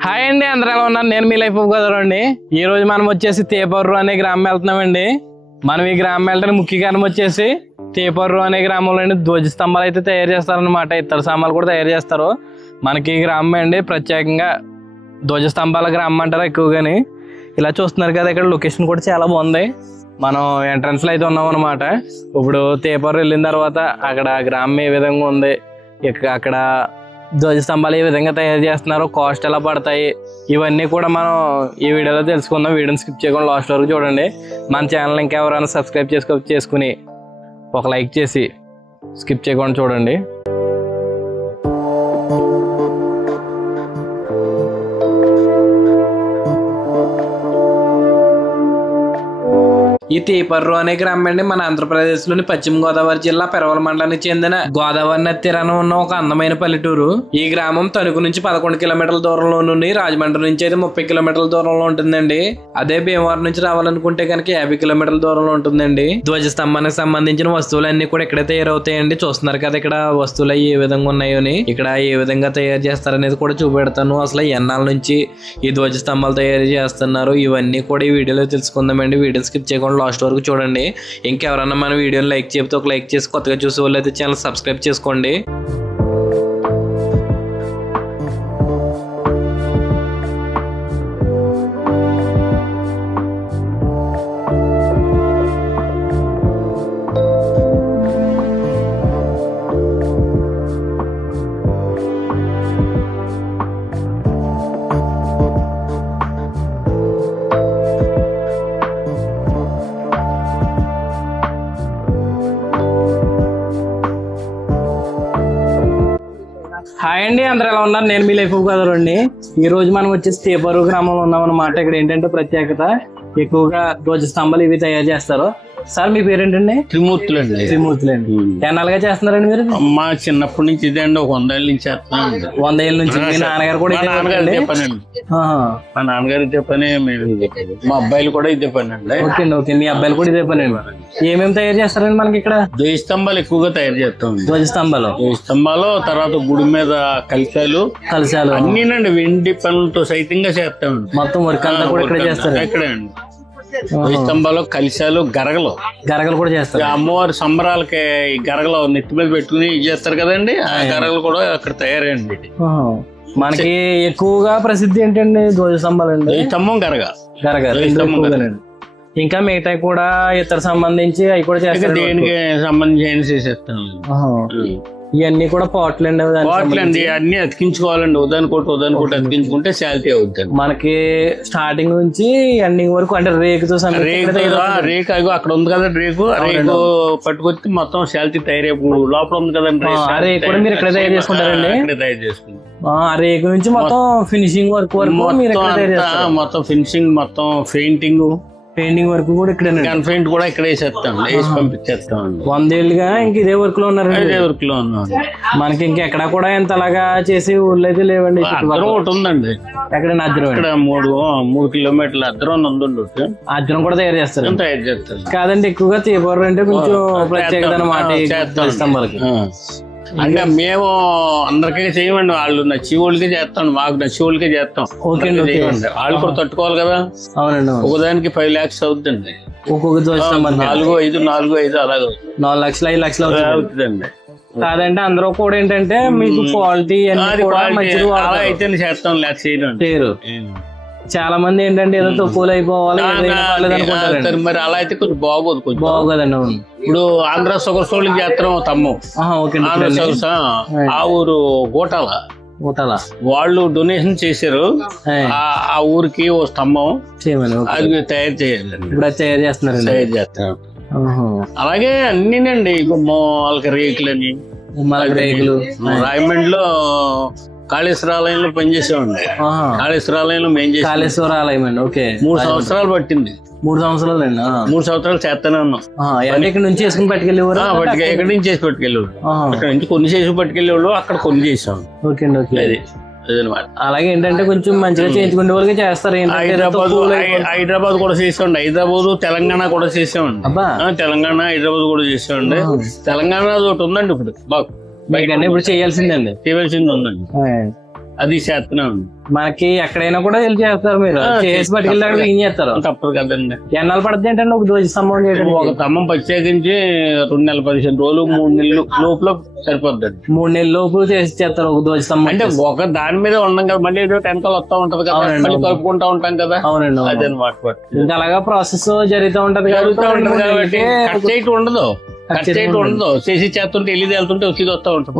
Hi అండి, అందరూ ఎలా ఉన్నారు? నేను మీ లైఫ్ కుదరండి. ఈ రోజు మనం వచ్చేసి తేపర్రు అనే గ్రామం వెళ్తున్నామండి. మనం ఈ గ్రామం వెళ్ళడానికి ముఖ్య కారణం వచ్చేసి తేపర్రు అనే గ్రామంలో ధ్వజ స్తంభాలు అయితే తయారు చేస్తారనమాట. ఇతర స్తంభాలు కూడా తయారు చేస్తారు. మనకి ఈ గ్రామం అండి ప్రత్యేకంగా ధ్వజ స్తంభాల గ్రామం అంటారు ఎక్కువగాని. ఇలా చూస్తున్నారు కదా, ఇక్కడ లొకేషన్ కూడా చాలా బాగుంది. మనం ఎంట్రన్స్ లో అయితే ఉన్నాం అనమాట. ఇప్పుడు తేపర్రు వెళ్ళిన తర్వాత అక్కడ గ్రామం ఏ విధంగా ఉంది, అక్కడ ధ్వజ స్తంభాలు ఏ విధంగా తయారు చేస్తున్నారు, కాస్ట్ ఎలా పడతాయి, ఇవన్నీ కూడా మనం ఈ వీడియోలో తెలుసుకుందాం. వీడియోని స్కిప్ చేయకుండా లాస్ట్ వరకు చూడండి. మన ఛానల్ ఇంకా ఎవరైనా సబ్స్క్రైబ్ చేసుకుని ఒక లైక్ చేసి స్కిప్ చేయకుండా చూడండి. ఈ తేపర్రు అనే గ్రామం అండి మన ఆంధ్రప్రదేశ్ లోని పశ్చిమ గోదావరి జిల్లా పెరవల మండలానికి చెందిన గోదావరి నది తీరాన ఉన్న ఒక అందమైన పల్లెటూరు. ఈ గ్రామం తణుకు నుంచి 11 కిలోమీటర్ల దూరంలో నుండి, రాజమండ్రి నుంచి అయితే 30 కిలోమీటర్ల దూరంలో ఉంటుందండి. అదే భీమవరం నుంచి రావాలనుకుంటే కనుక 50 కిలోమీటర్ల దూరంలో ఉంటుందండి. ధ్వజ స్తంభానికి సంబంధించిన వస్తువులన్నీ కూడా ఇక్కడే తయారవుతాయండి. చూస్తున్నారు కదా ఇక్కడ వస్తువులు ఏ విధంగా ఉన్నాయని, ఇక్కడ ఏ విధంగా తయారు చేస్తారనేది కూడా చూపెడతాను. అసలు ఎన్నాళ్ళ నుంచి ఈ ధ్వజ స్తంభాలు తయారు చేస్తున్నారు, ఇవన్నీ కూడా ఈ వీడియోలో తెలుసుకుందామండి. వీడియో స్కిప్ చేయకుండా లాస్ట్ వరకు చూడండి. ఇంకెవరన్నా మన వీడియోని లైక్ చెప్తే ఒక లైక్ చేసి, కొత్తగా చూసే వాళ్ళు అయితే ఛానల్ సబ్స్క్రైబ్ చేసుకోండి. హాయ్ అండి, అందరూ ఎలా ఉన్నారు? నేను మీ లైఫ్ కుదరండి. ఈ రోజు మనం వచ్చేసి తేపర్రు గ్రామంలో ఉన్నాం అన్నమాట. ఇక్కడ ఏంటంటే ప్రత్యేకత, ఎక్కువగా ధ్వజ స్తంభాలు ఇవి తయారు చేస్తారు. సార్ మీ పేరేంటండి? త్రిమూర్తులండి. త్రిమూర్తులండి. ఎన్నాళ్ళుగా చేస్తున్నారండి మీరు? మా చిన్నప్పటి నుంచి ఇదే అండి, ఒక 100 ఏళ్ళ నుంచి చేస్తున్నాండి. 100 ఏళ్ళ నుంచి. మీ నాన్నగారు కూడా మా నాన్నగారు ఇదే పని అండి. మా నాన్నగారు ఇదే పని, మా అబ్బాయిలు కూడా ఇదే పని అండి. ఓకే అండి, ఓకే. మీ అబ్బాయిలు కూడా ఇదే పని అండి. ఏమేమి తయారు చేస్తారండి మనకి ఇక్కడ? ధ్వజ స్తంభాలు ఎక్కువగా తయారు చేస్తాం. ధ్వజ స్తంభాలు, తర్వాత గుడి మీద కలశాలు అన్నీనండి, వెండి పనులతో సైతంగా చేస్తామండి. మొత్తం వర్క్ అంతా కూడా ఇక్కడ చేస్తారు. ఇక్కడే అండి. ధ్వజ స్తంభాలు, కలశాలు, గరగలు కూడా చేస్తారు. అమ్మవారి సంబరాలకి ఈ గరగలు నెత్తి మీద పెట్టుకుని చేస్తారు కదండి, ఆ గరగలు కూడా అక్కడ తయారండి. మనకి ఎక్కువగా ప్రసిద్ధి ఏంటండి? ధ్వజ స్తంభాలు అండి. ధ్వజ స్తంభం, గరగ. ఇంకా మిగతా కూడా ఇతర సంబంధించి అవి కూడా చేస్తారు. దేనికి సంబంధించి చేసేస్తాం. ఇవన్నీ కూడా పాటలు అండి, అన్ని అతికించుకోవాలండి. ఉదానికి అతికించుకుంటే శాలిటీ అవుతుంది. మనకి స్టార్టింగ్ నుంచి ఎండింగ్ వరకు, అంటే రేకుతో రేకు అక్కడ ఉంది కదా, రేకు పట్టుకొచ్చి మొత్తం శాలిటీ తయారైపు లోపల ఉంది కదండి. రేకు కూడా మీరు ఎక్కడ తయారు చేసుకుంటారండి? తయారు చేసుకుంటాం. ఆ రేకు నుంచి మొత్తం ఫినిషింగ్ వరకు మొత్తం ఫినిషింగ్, మొత్తం పెయింటింగ్ వర్క్ కూడా ఇక్కడ పెయింట్ కూడా ఇక్కడ వేసేస్తాం, వేసి పంపించేస్తాం. 100 ఏళ్ళుగా ఇంక ఇదే వర్క్ లో ఉన్నారు. ఇదే వర్క్ లో ఉన్నాం. మనకి ఇంకెక్కడ కూడా ఇంతలాగా చేసి ఊళ్ళో అయితే లేవండి. ఒకటి ఉందండి ఎక్కడ? ఇక్కడ 3 కిలోమీటర్ల అద్దరం ఉంది. అద్దరం కూడా తయారు చేస్తారు. కాదండి, ఎక్కువగా తేపర్రు అంటే కొంచెం ప్రత్యేకత అన్నమాట స్తంభాలకి. అంటే మేము అందరికీ చేయమండి, వాళ్ళు నచ్చి వాళ్ళకే చేస్తాం, మాకు నచ్చి వాళ్ళకే చేస్తాం. వాళ్ళు కూడా తట్టుకోవాలి కదా. అవునండి. ఒకదానికి 5 lakhs అవుతుందండి. ఒక్కొక్క ధ్వజ స్తంభం 4, 5 అలాగే 4 లక్షలు 5 లక్షలు అవుతుందండి. కాదంటే అందరూ కూడా ఏంటంటే మీకు క్వాలిటీ అయితే చేస్తాం, లేక చేయరు. చాలా మంది ఏంటంటే ఏదో తక్కువలో అయిపోవాలి మరి, అలా అయితే కొంచెం బాగోదండి. ఇప్పుడు ఆంధ్ర షుగర్ సోళ్ళకి చేస్తాం తమ్ము. ఆంధ్ర షుగర్స్ ఆ ఊరు గోటాల వాళ్ళు డొనేషన్ చేశారు. ఆ ఊరికి ఓ స్తంభం అది తయారు చేయాలండి. తయారు చేస్తున్నారు. అలాగే అన్నినండి, వాళ్ళకి రేకులని, రాయమండ్రిలో కాళేశ్వరాలయంలో పనిచేసామండి. కాళేశ్వరాలయంలో కాళేశ్వరాలయం అండి. ఓకే. 3 సంవత్సరాలు పట్టింది. 3 సంవత్సరాలు అండి. 3 సంవత్సరాలు చేస్తానే ఉన్నాం. ఇక్కడ నుంచి చేసుకుని పట్టుకెళ్ళేవారు. ఎక్కడి నుంచి చేసి పట్టుకెళ్ళేవాడు, అక్కడ నుంచి కొన్ని చేసి పట్టుకెళ్ళేవాళ్ళు, అక్కడ కొన్ని చేసాం. ఓకే అండి, ఓకే. అలాగే ఏంటంటే కొంచెం మంచిగా చేయించుకునే వాళ్ళకి చేస్తారు. హైదరాబాద్ కూడా చేసామండి, హైదరాబాద్ తెలంగాణ కూడా చేసామండి. తెలంగాణ హైదరాబాద్ కూడా చేసామండి. తెలంగాణ ఒకటి ఉందండి ఇప్పుడు బాగా, ఇప్పుడు చేయాల్సిందండి, చేయవలసింది ఉందండి. అది చేస్తున్నాం. మనకి ఎక్కడైనా కూడా వెళ్ళి చేస్తారు, మీరు చేసి పట్టుకెళ్ళి ఏం చేస్తారు? తప్పదు కదండి. ఎన్నాళ్ళు పడుతుంది ఏంటండి ఒక ధ్వజస్తంభం చేయడం? ఒక స్తంభం ప్రత్యేకించి 2 నెలలు 15 రోజులు 3 నెలలు లోపల సరిపోద్ది. 3 నెలల లోపు చేసి చేస్తారు ఒక ధ్వజస్తంభం. అంటే ఒక దాని మీద ఉన్నాం కదా, మళ్ళీ ఏదో టెంకాలు వస్తా ఉంటది కదా, మళ్ళీ కలుపుకుంటా ఉంటాం కదా. అవునండి. అదనమాట. ఇంకా అలాగా ప్రాసెస్ జరుగుతూ ఉంటది కాబట్టి ఖర్చు అయితే ఉండదు, చేసి చేస్తుంటే వెళ్ళి వెళ్తుంటే వచ్చి వస్తా ఉంటుంది.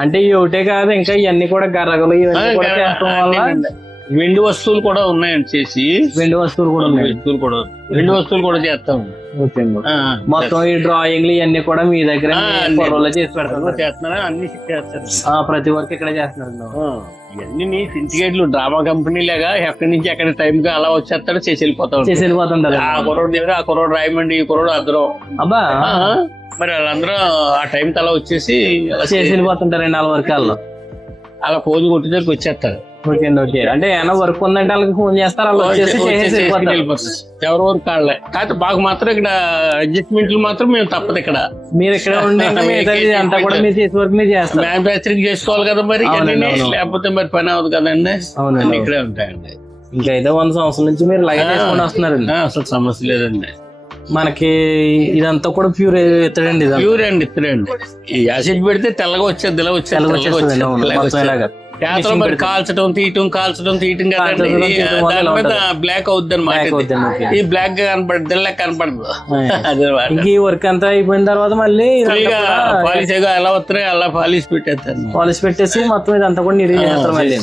అంటే ఇవి ఒకటే కాదు, ఇంకా ఇవన్నీ కూడా గర్రగలు ఇవన్నీ కూడా చేస్తాం వల్ల వెండి వస్తువులు కూడా ఉన్నాయండి. చేసి వెండి వస్తువులు కూడా ఉన్నాయి. వెండి వస్తువులు కూడా చేస్తాం. మొత్తం ఈ డ్రాయింగ్లు ఇవన్నీ కూడా మీ దగ్గర చేసి పెడతారు? చేస్తున్నా, అన్ని చేస్తారు. ప్రతి వర్క్ ఇక్కడ చేస్తున్నారు. ఇవన్నీ సిండికేట్లు డ్రామా కంపెనీ లాగా ఎక్కడి నుంచి ఎక్కడ టైం గా అలా వచ్చేస్తాడు, చేసి వెళ్ళిపోతాడు. ఆ కుర్రోడు దగ్గర ఆ కుర్రోడు రాయమండి, ఈ కుర్రోడు అందరూ అబ్బా మరి వాళ్ళందరూ ఆ టైంకి అలా వచ్చేసి చేసి వెళ్ళిపోతుంటారండి. 4 వర్గాల్లో అలా పోజు కొట్టి దగ్గరికి వచ్చేస్తారు. అంటే ఏమైనా వర్క్ ఉందంటే వాళ్ళకి ఫోన్ చేస్తారు, అలా ఎవరి వర్క్ కాళ్ళే. కాకపోతే బాగా మాత్రం ఇక్కడ అడ్జస్ట్మెంట్లు మాత్రం మేము తప్పదు. ఇక్కడ మీరు ఇక్కడ ఉండే అంతా కూడా మీరు చేసే వర్క్ మీరు చేస్తారు. మ్యానుఫ్యాక్చరింగ్ చేసుకోవాలి కదా మరి, లేకపోతే మరి పని అవ్వదు కదండి. ఇక్కడే ఉంటాయండి. ఇంకైతే 100 సంవత్సరాల నుంచి మీరు లైట్ వేసుకొని వస్తున్నారండి. అసలు సమస్య లేదండి. మనకి ఇదంతా కూడా ప్యూర్ ఇత్తడండి. ప్యూర్ అండి, ఇత్తడండి. ఈ యాసిడ్ పెడితే తెల్లగా వచ్చేది, ఇలా వచ్చేది. చేతలో మరి కాల్చడం తీయటం కదండి, దాని మీద బ్లాక్ అవుద్ది అనమాట. ఈ బ్లాక్ గా కనపడదు, కనపడదు. ఈ వర్క్ అంతా అయిపోయిన తర్వాత మళ్ళీ పాలిష్ ఎలా వస్తున్నాయి అలా పాలిష్ పెట్టేసి మొత్తం ఇదంతా కూడా నీట్ చేస్తారు మళ్ళీ.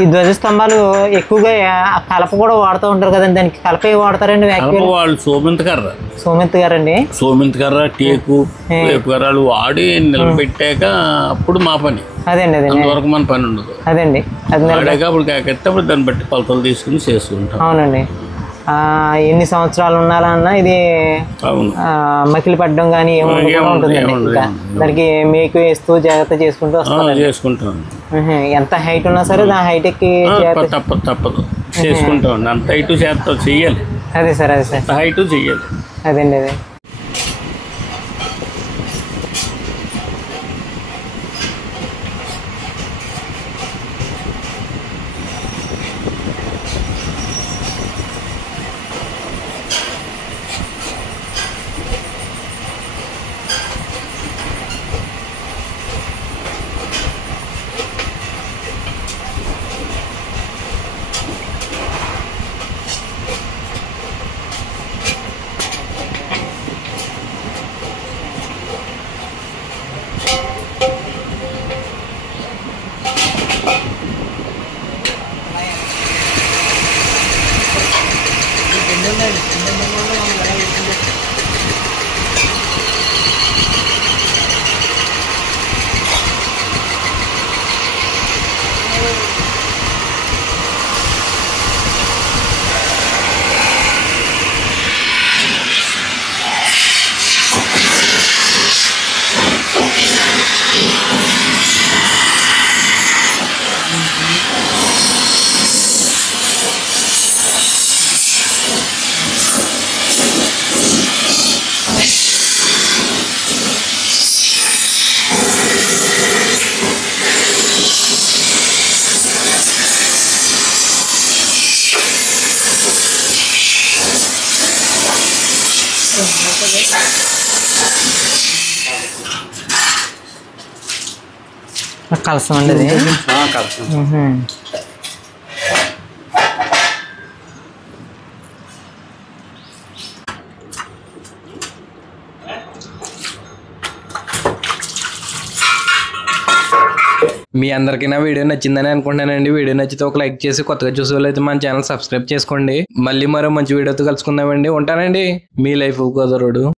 ఈ ధ్వజస్తంభాలు ఎక్కువగా కలప కూడా వాడుతూ ఉంటారు కదండి, దానికి కలప వాడతారండి? వాళ్ళు సోమెంత్ గారండి. సోమెంత్ కర్ర, టేకు, వేపు కర్రలు వాడి నిలబెట్టాక అప్పుడు మా పని. అదండి అదే అంతవరకు మన పని ఉండదు. అదండి అది వాడాక అప్పుడు కాకెత్తే దాన్ని బట్టి కొలతలు తీసుకుని చేసుకుంటాం. అవునండి. ఎన్ని సంవత్సరాలు ఉండాలన్నా ఇది మకిలి పడ్డం కానీ ఏముంటుందండి. దానికి మేకు వేస్తూ జాగ్రత్త చేసుకుంటాం. ఎంత హైట్ ఉన్నా సరే దాని హైట్ ఎక్కి తప్పదు చేసుకుంటాం. అంత హైట్ చేస్తాం, చెయ్యాలి. అదే సార్ హైట్ చెయ్యాలి. అదండి అదే. కలసం అండి అది. మీ అందరికీ నా వీడియో నచ్చిందని అనుకుంటానండి. వీడియో నచ్చితే ఒక లైక్ చేసి కొత్తగా చూసే వాళ్ళైతే మన ఛానల్ సబ్స్క్రైబ్ చేసుకోండి. మళ్ళీ మరో మంచి వీడియోతో కలుసుకుందామండి. ఉంటానండి. మీ లైఫ్ గోదావరుడు.